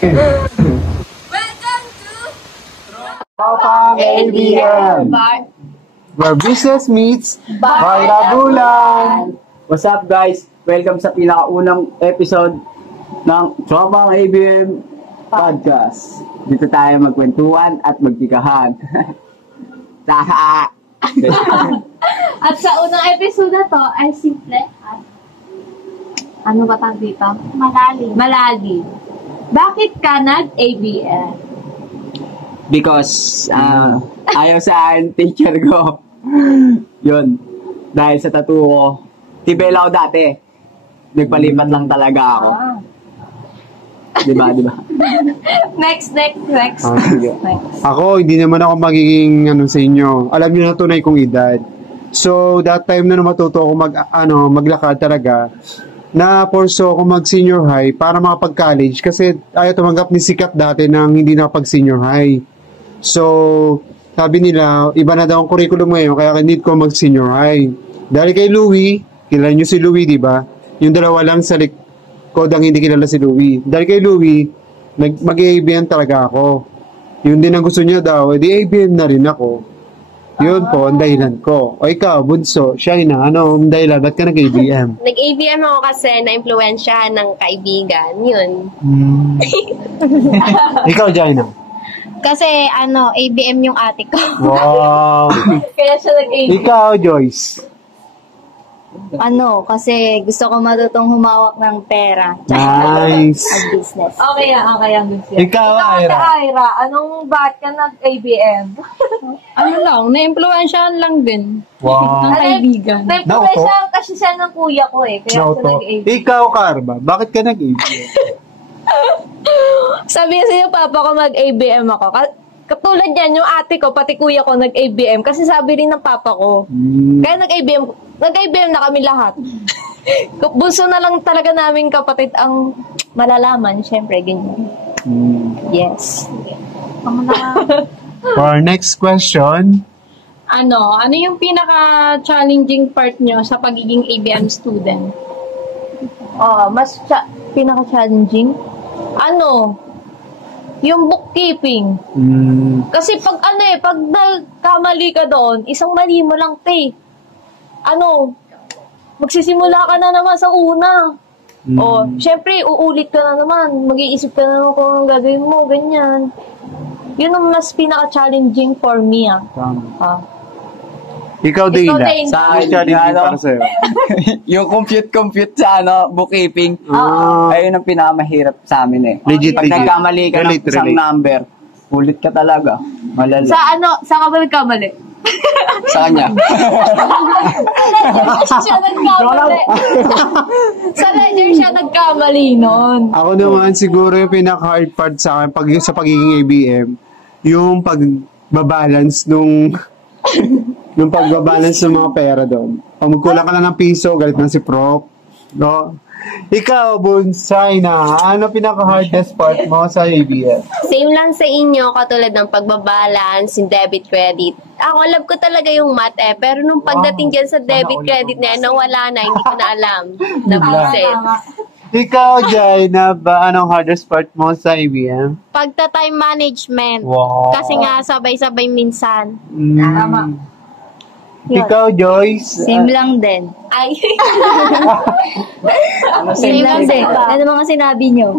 Welcome to Tropang ABM, where business meets Bayragulan. What's up guys? Welcome sa pinakaunang episode ng Tropang ABM Podcast. Dito tayo magkwentuhan at magtikahan. At sa unang episode na to ay simple at ano ba tawag dito? Malalim. Bakit ka nag-ABM? Because ayaw sa akin teacher ko. Yun. Dahil sa tattoo ko. Tibela ako dati. Nagpalipat lang talaga ako. Diba? Next. Sige. Ako, hindi naman ako magiging sa inyo. Alam niyo na tunay kong edad. So, that time na matuto ako maglakad talaga, na porso ako mag-senior high para makapag-college kasi ayaw tumanggap ni Sikat dati nang hindi nakapag-senior high. So, sabi nila, iba na daw ang curriculum ngayon kaya need ko mag-senior high. Dahil kay Louie, kilala niyo si Louie, di ba? Yung dalawa lang sa likod ang hindi kilala si Louie. Dahil kay Louie, mag-ABM talaga ako. Yun din ang gusto niya daw, edi ABM na rin ako. Yun po, ang dahilan ko. O ikaw, Bunso, Shaina, ano ang dahilan? Ba't ka nag-ABM? Nag-ABM ako kasi na-influensyahan ng kaibigan. Yun. Ikaw, Shaina? Kasi, ABM yung ate ko. Wow! Kaya siya nag-ABM. Ikaw, Joyce? Kasi gusto ko matutong humawak ng pera. Nice! Business. Okay ang gusto. Ikaw, Ira? Ira, bakit ka nag-ABM? Na-influensyahan lang din. Wow! Ng kaibigan. Nag-influensyahan kasi siya ng kuya ko kaya siya nag-ABM. Ikaw, Carba, bakit ka nag-ABM? Sabi kasi yung papa ko mag-ABM ako. Katulad yan, yung ate ko, pati kuya ko nag-ABM. Kasi sabi rin ng papa ko. Kaya nag-ABM na kami lahat. Bunso na lang talaga namin kapatid ang malalaman. Siyempre, ganyan. Yes. For our next question. Ano yung pinaka-challenging part nyo sa pagiging ABM student? Pinaka-challenging? Yung bookkeeping. Kasi pag nagkamali ka doon, isang mali mo lang, magsisimula ka na naman sa una. Syempre, uulit ka na naman. Mag-iisip ka na naman kung anong gagawin mo, ganyan. Yun ang mas pinaka-challenging for me, Ikaw, Dila. Sa akin, challenging para sa'yo. yung compute sa bookkeeping, ayun ang pinakamahirap sa amin Legit. Pag nagkamali ka ng isang number, ulit ka talaga. Malala. Saan ka ba nagkamali? Sa kanya. Sa ledger siya nagkamali nun. Ako naman, siguro yung pinaka-hard part sa akin sa pagiging ABM, yung pagbabalance nung pagbabalance ng mga pera doon. Pag magkulang ka na ng piso, galit na si Prof. No? Ikaw, Bonsai na, ano pinaka-hardest part mo sa ABM? Same lang sa inyo, katulad ng pagbabalance, yung debit credit. Ako, love ko talaga yung math pero nung pagdating dyan sa debit credit na yan, nawala na, hindi ko na alam. Nabuset. Ikaw, Jai, anong hardest part mo sa ABM? Pagta-time management. Wow. Kasi nga, sabay-sabay minsan. Tama. Ikaw, Joyce? Same lang din. Ay. Same lang din. Ano mga sinabi nyo?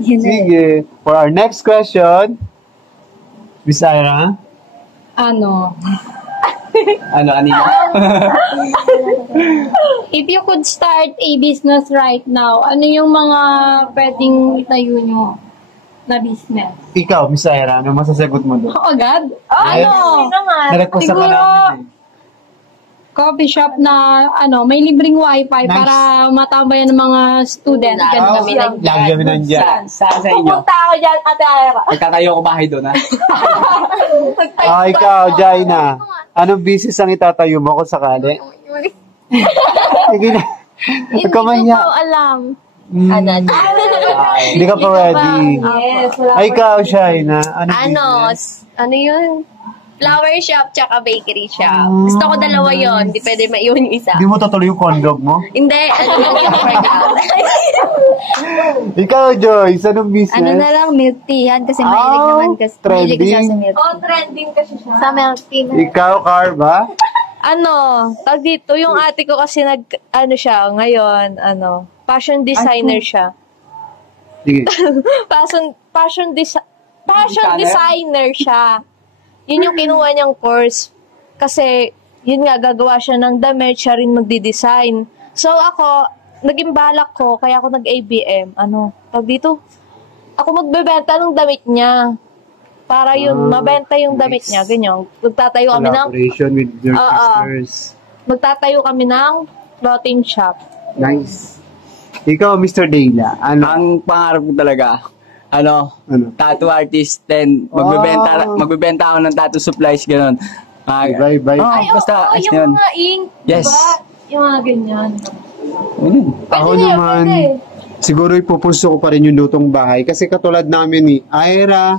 Sige. For our next question, Miss Ira? If you could start a business right now, ano yung mga pwedeng itayo nyo na business? Ikaw, Miss Ira, ano masasagot mo doon? Agad? Nalagpasan ka namin Coffee shop na may libreng wifi para matambayan ng mga student. Lagi kami nandiyan. Sa inyo. Pupunta ako dyan, Ate Ira. Nagtatayo ko bahay doon, ha? Ikaw, Jaina. Anong business ang itatayo mo kung sakali? Sige na. Hindi ko po alam. Hindi ka pa ready. Yes. Ikaw, Shaina. Ano yun? Flower shop tsaka bakery shop. Gusto ko dalawa yon. Di pwede maiwan yung isa. Hindi mo tutuloy yung condom mo? Hindi, ano lang yung workout. Ikaw, Joyce, anong business? Ano na lang, milk tea. Yan kasi mahilig naman kasi. Mahilig ko siya sa milk tea. Oh, trending kasi siya. Sa milk tea na. Ikaw, Carba? Tag dito, yung ate ko kasi siya, ngayon, fashion designer siya. Sige. Fashion designer siya. Yun yung kinuha niyang course. Kasi, yun nga, gagawa siya ng damit, siya rin magdi-design. So, ako, naging balak ko, kaya ako nag-ABM. Tag dito, ako magbebenta ng damit niya. Para yun, mabenta yung damit niya, ganyan. Magtatayo kami ng... Collaboration with your sisters. Magtatayo kami ng clothing shop. Nice. Ikaw, Mr. Dayla, Ang pangarap ko talaga, tattoo artist, then magbebenta ako ng tattoo supplies, gano'n. Bye. Basta, ayos na yun. Yung mga ink, Yes. diba? Yung mga ganyan. Ako naman, siguro ipupulso ko pa rin yung lutong bahay kasi katulad namin ni Ira,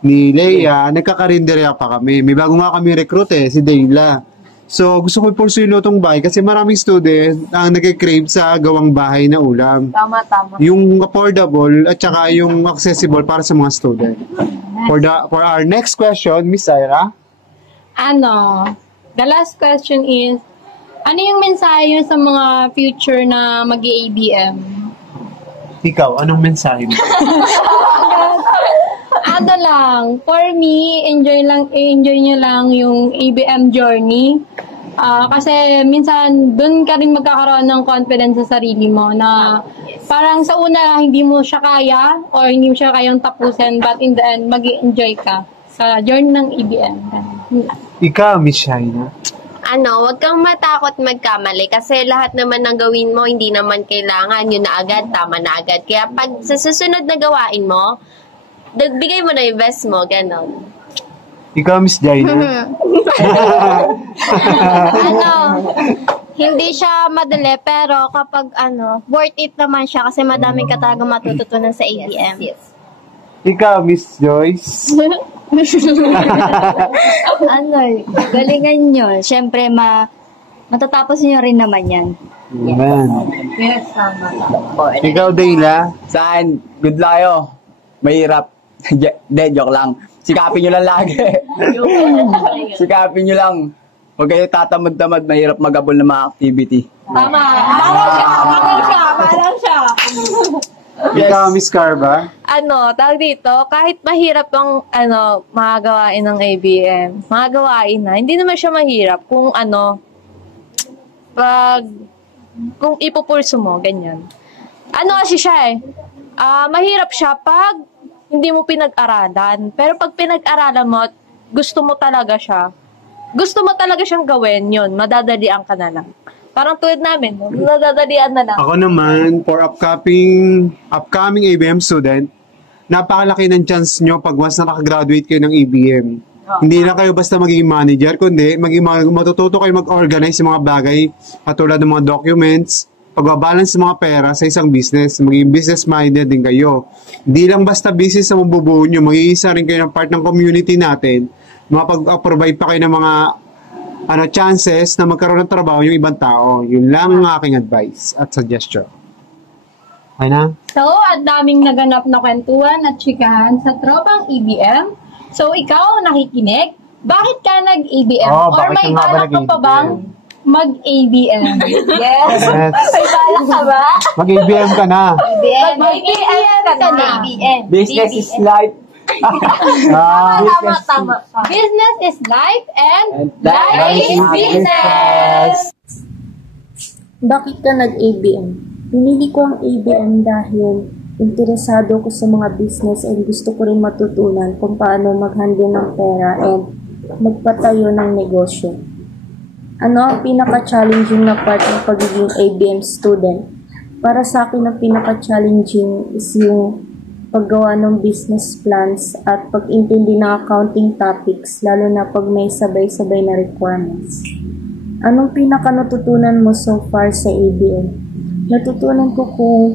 ni Leia, nagkakarinderya pa kami. May bago nga kami recruit si Dayla. So, gusto ko ipulso yung lutong bahay kasi maraming student ang nag-crave sa gawang bahay na ulam. Tama. Yung affordable at saka yung accessible para sa mga student. For our next question, Miss Ira. The last question is, ano yung mensahe nyo sa mga future na mag-ABM? Ikaw, anong mensahe mo? For me, enjoy nyo lang yung ABM journey. Kasi minsan, dun ka rin magkakaroon ng confidence sa sarili mo na parang sa una, hindi mo siya kaya or hindi mo siya kayang tapusin, but in the end, mag-enjoy ka sa journey ng ABM. Ikaw, Miss Shaina. Huwag kang matakot magkamali kasi lahat naman ng gawin mo, hindi naman kailangan yun na agad, tama na agad. Kaya pag sa susunod na gawain mo, bigay mo na yung best mo, ganon. Ikaw, Miss Jaina. Hindi siya madali, pero kapag worth it naman siya kasi madaming ka talaga matututunan sa ABM. Yes. Ikaw, Miss Joyce. Galingan nyo. Siyempre, matatapos nyo rin naman yan. Amen. Yes, tama. Ikaw, Dayla. Saan? Good luck kayo. Mahirap. Joke lang. Sikapin nyo lang lagi. Sikapin nyo lang. Huwag kayo tatamad-tamad. Mahirap mag-abol ng mga activity. Tama. Parang siya. Yes. Ikaw, Miss Carba. Tawag dito, kahit mahirap ang mga gawain ng ABM, mga gawain na, hindi naman siya mahirap kung kung ipupurso mo, ganyan. Kasi siya mahirap siya pag hindi mo pinag-aralan. Pero pag pinag-aralan mo, gusto mo talaga siyang gawin, yun, madadalian ka na lang. Parang tulad namin, nadadalian na lang. Ako naman, for upcoming ABM student, napakalaki ng chance nyo pag once nakaka-graduate kayo ng ABM. Hindi lang kayo basta magiging manager, kundi matututo kayo mag-organize ng mga bagay katulad ng mga documents, pagbabalance ng mga pera sa isang business, magiging business-minded din kayo. Hindi lang basta business na mabubuo nyo, mag-iisa rin kayo ng part ng community natin, mapag-provide pa kayo ng mga chances na magkaroon ng trabaho yung ibang tao. Yun lang ang aking advice at suggestion. Okay na? So, ang daming naganap na kwentuhan at chikahan sa tropang ABM. So, ikaw nakikinig, bakit ka nag-ABM? Or may balak ka pa bang mag-ABM? Yes. May balak ka ba? Mag-ABM ka na. Mag-ABM ka na. Business is life. Tama. Business is life and life is business. Bakit ka nag-ABM? Pinili ko ang ABM dahil interesado ko sa mga business and gusto ko rin matutunan kung paano mag-handle ng pera and magpatayo ng negosyo. Ano ang pinaka-challenging na part ng pagiging ABM student? Para sa akin, ang pinaka-challenging is yung paggawa ng business plans at pag-intindi ng accounting topics, lalo na pag may sabay-sabay na requirements. Anong pinaka-natutunan mo so far sa ABM? Natutunan ko kung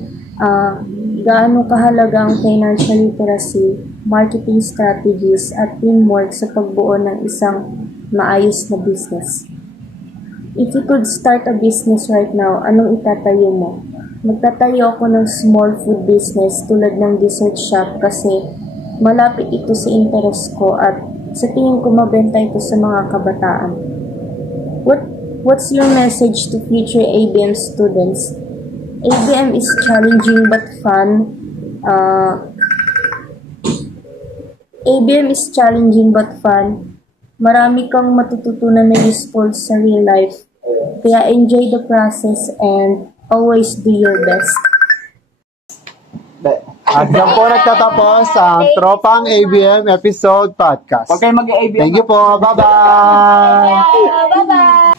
gaano kahalaga ang financial literacy marketing strategies, at teamwork sa pagbuo ng isang maayos na business. If you could start a business right now, anong itatayo mo? Magtatayo ako ng small food business tulad ng dessert shop kasi malapit ito sa interest ko at sa tingin ko mabenta ito sa mga kabataan. What's your message to future ABM students? ABM is challenging but fun. ABM is challenging but fun. Marami kang matututunan na useful sa real life. Kaya enjoy the process and always do your best. At yan po nagtatapos ang Tropang ABM episode podcast. Huwag kayo mag-ABM. Thank you po. Bye-bye! Bye-bye!